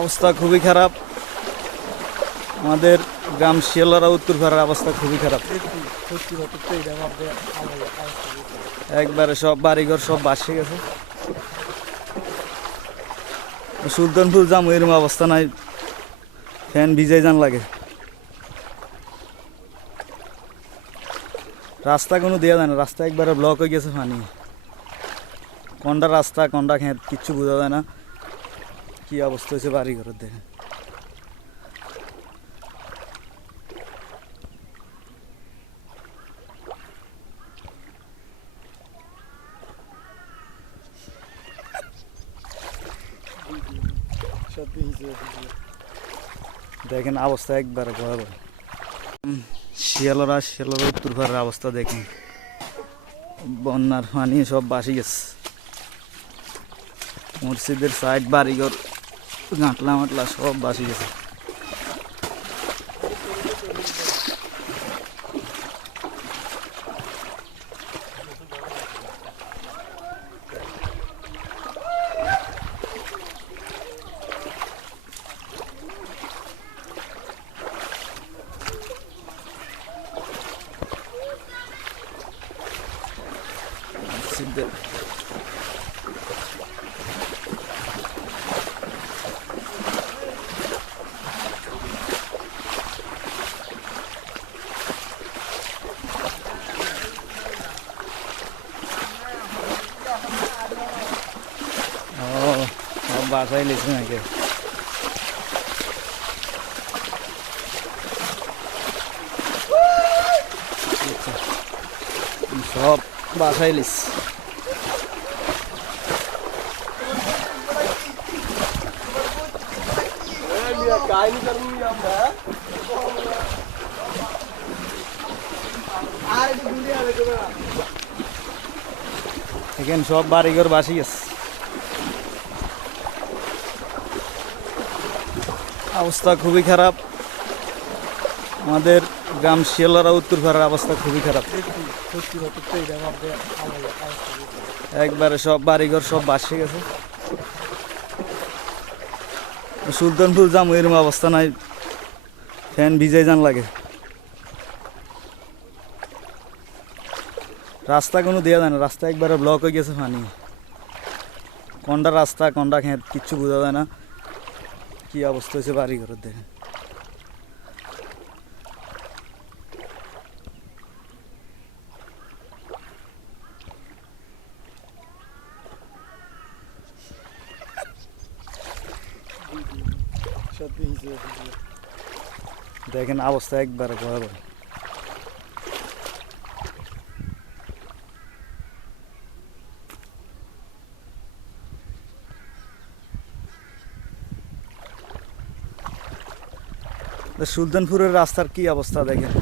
অবস্থা খুবই খারাপ। আমাদের গ্রাম শিয়ালারা উত্তর ভাড়ার অবস্থা খুবই খারাপ। একবারে সব বাড়িঘর সব বাসে গেছে। সুলতানপুর জাম এরকম অবস্থা নাই। ফ্যান ভিজাই যান লাগে। রাস্তা কোনো দেওয়া যায় না। রাস্তা একবারে ব্লক হয়ে গেছে পানি। কোনটা রাস্তা, কোনটা খেত কিচ্ছু বোঝা যায় না। কি অবস্থা হয়েছে বাড়ি ঘরের দেখে দেখেন অবস্থা একবারে ভয়াবহ। শিয়ালরা শিয়ালরা উত্তর ভাড়ার অবস্থা দেখেন। বন্যার পানি সব বাসি গেছে। মসজিদের সাইড বাড়িঘর। গাঁটলা মাটলা সব বাসি গেছে মসজিদের ও সব বাসায় লিখছে নাকি। সব বাসায় লিস এখানে সব বাড়িঘর বাসি গেছে অবস্থা খুবই খারাপ। আমাদের গ্রাম শিয়ালরা উত্তর ভাড়ার অবস্থা খুবই খারাপ। একবারে সব বাড়িঘর সব বাসে গেছে। সুলতানপুর যাম এরকম অবস্থা নাই। ফ্যান ভিজাই যান লাগে। রাস্তা কোনো দেওয়া যায় না। রাস্তা একবারে ব্লক হয়ে গেছে পানি। কোনটা রাস্তা, কোনটা খেঁত কিচ্ছু বোঝা যায় না। কি অবস্থা হয়েছে বাড়ি ঘরের দেখে সত্যি হিসেবে দেখেন অবস্থা একবারে ভয়াবহ সুলতানপুরের রাস্তার কি অবস্থা দেখেন?